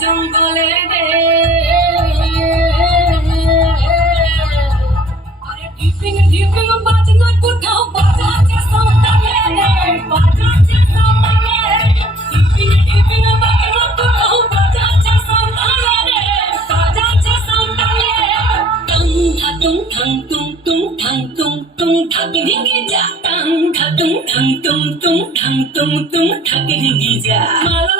রে আরে ঢিপিং ঢিপিং বাজনা কোথাও বাজাচ্ছে সাঁওতালে রে বাজাচ্ছে সাঁওতালে ঢিপিং ঢিপিং বাজনা কোথাও বাজাচ্ছে সাঁওতালে রে বাজাচ্ছে সাঁওতালে টং থা টং ঠং টং টং ঠং টং টং ঠাক রিঙ্গি যা টং থা টং ঠং টং টং ঠং টং টং ঠাক রিঙ্গি যা মালবাসী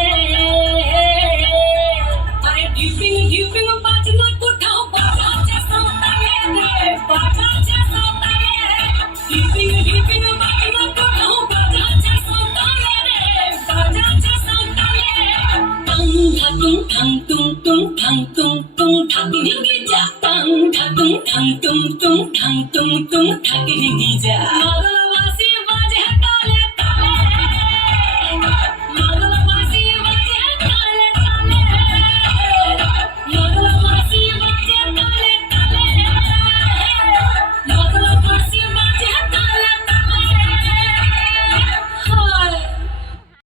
টং ঠা টং ঠং টং টং ঠং টং টং ঠাক রিঙ্গি যা টং ঠা টং ঠং টং টং ঠং টং টং ঠাক রিঙ্গি যা